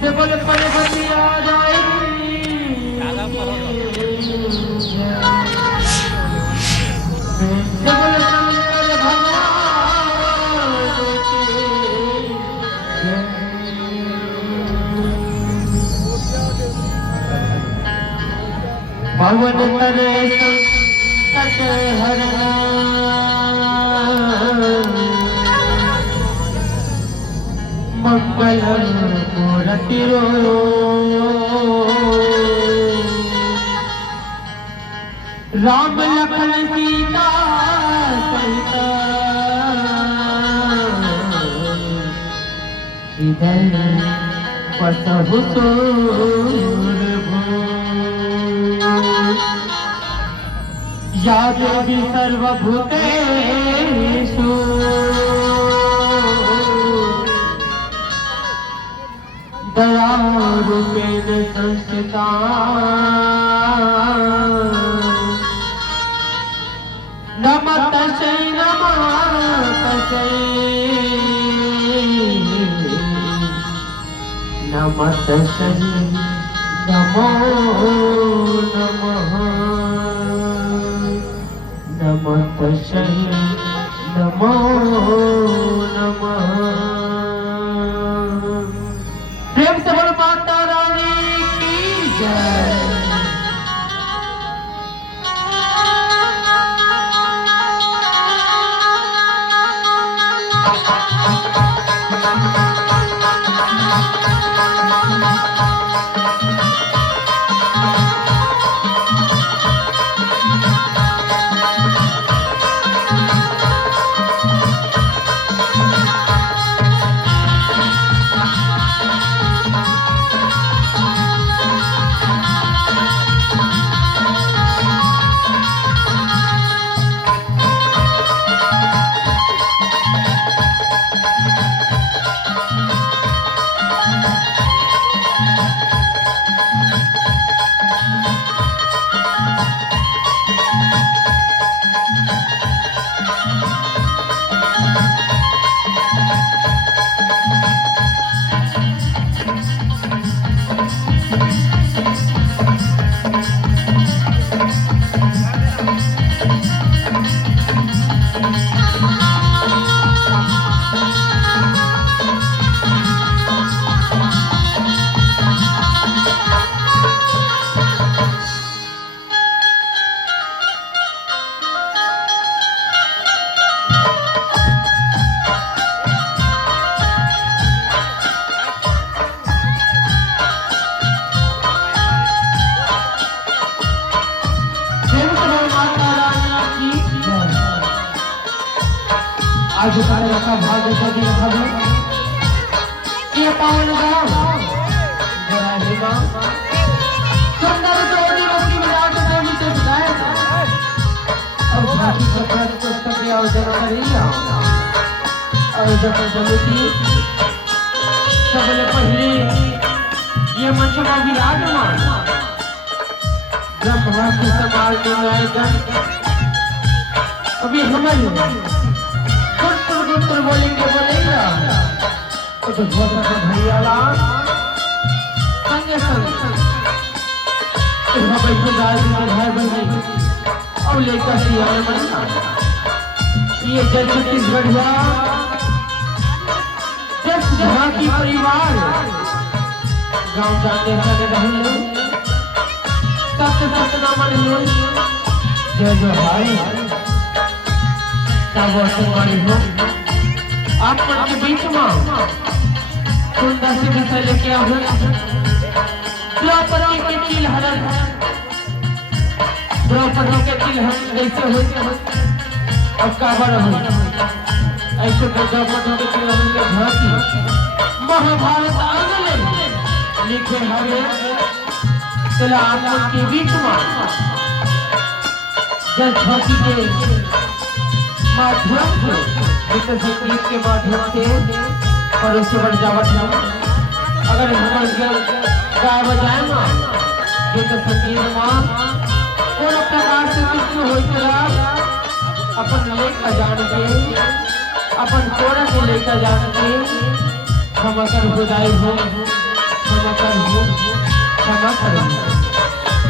से बोले परे आ जाएगी से बोले भगवान पवन करे संकट हरना मंगल मूर्ति राम लखन सीता सहित इधर बसहु या देवी सर्वभूतेषु दयारूपेण संस्थिता नमस्तस्यै नमस्तस्यै नमो नमः नमस्तस्यै नमो नमः। प्रेम से बोलो माता रानी की जय। आज का भाग्य सभी खबर ये पावन गाँव सुंदर जोड़ी की विराट देवी से बुलाया था और बाकी कपड़ा को सबने अवसर करिया और जब समिति सबने पहले ये मंच में विराजमान ब्रह्मा के समाल में आएगा अभी हमारे पुत्र बोलेंगे बोलेगा तो घोषणा का भैयाला संगे संग इतना बैठो गाय में घर बने और लेकर सियाने बनना ये जय छत्तीसगढ़िया जब झांकी परिवार गांव जाते जाते रहेंगे सत्य सत्य नाम लो जय जय भाई तब वाली हो आप के बीच में सुंदर सी विषय लेके आओ द्रौपदी के तिल हरण द्रौपदी के तिल हरण कैसे हो अब काबर हो ऐसे द्रौपदी के तिल हरण के झांकी महाभारत आंगले लिखे हवे चला आप के बीच में जब झांकी के माध्यम से संगीत के माध्यम से परोसे बढ़ जावत है अगर हमारे गाय बजाए ना ये तो संगीत माँ कौन प्रकार से कृष्ण हो चला अपन लेकर जान के अपन कोरा के लेकर जान के हम अगर खुदाई हो क्षमा करें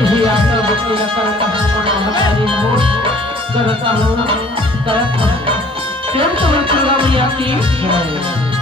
यही आशा बुद्धि करता हूँ करता हूँ प्रेम समझ दुर्गा मैया की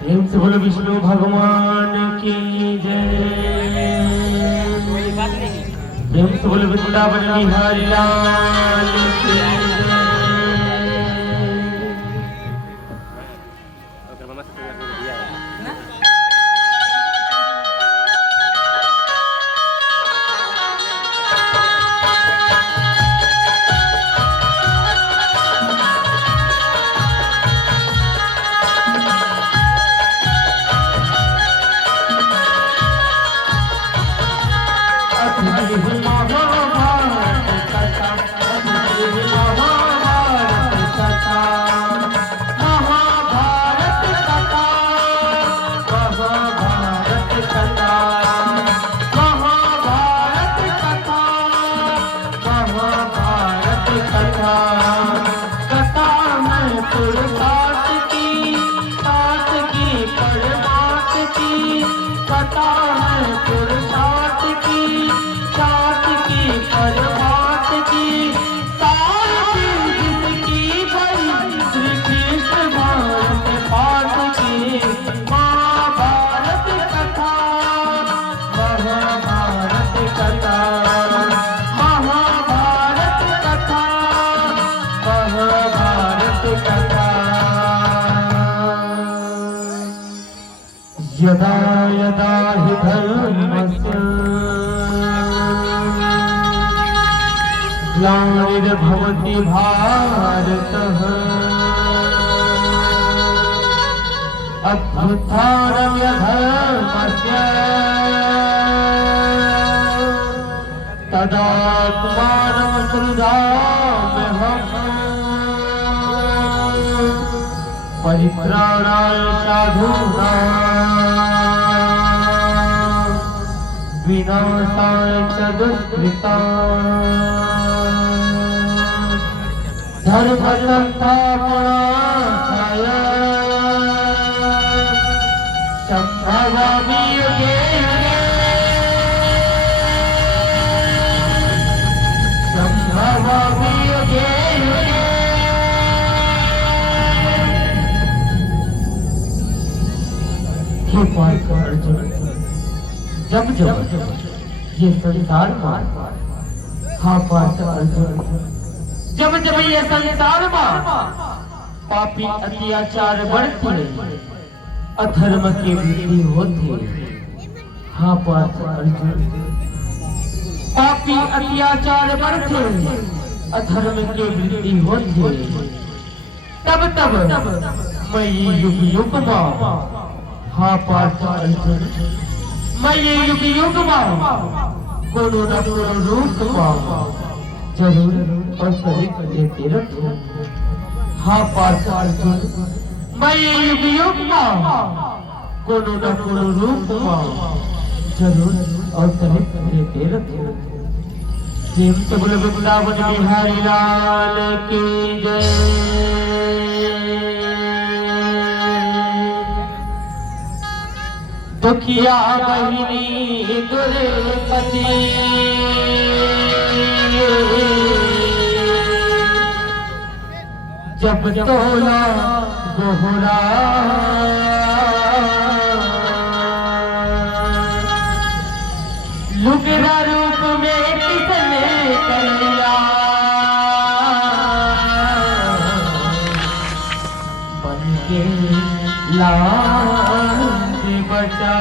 प्रेम से बोलो विष्णु भगवान की जय। प्रेम से बोलो वृंदावन बिहारी लाल की जय। यदा यदा हि धर्मस्य ग्लानिर्भवति भारतः अभ्युत्थानमधर्मस्य तदात्मानं सृजाम्यहम् परित्राणाय साधूनां विनाशाय च दुष्कृतां धर्म संस्थापनाय संभवामि युगे युगे संभवामि युगे युगे। हे पार्थ अर्जुन, जब जब ये संसार में हाँ पार्थ अर्जुन जब जब ये संसार में पापी अत्याचार बढ़ते अधर्म की वृद्धि होती हाँ पार्थ अर्जुन पापी अत्याचार बढ़ते अधर्म की वृद्धि होती तब तब मैं ये युग युग में हाँ पार्थ अर्जुन मैं ये युग युग में कोनो न कोनो रूप में जरूर अवतरित लेते रहूं हाँ पार्थ अर्जुन मैं ये युग युग में कोनो न कोनो रूप में जरूर अवतरित लेते रहूं। प्रेम से बोलो वृंदावन बिहारी लाल की जय। दुखिया बहिनी दुर्पति जब तोला दोहरा लुगरा रूप में किसने कर लिया बन के लाज बचा।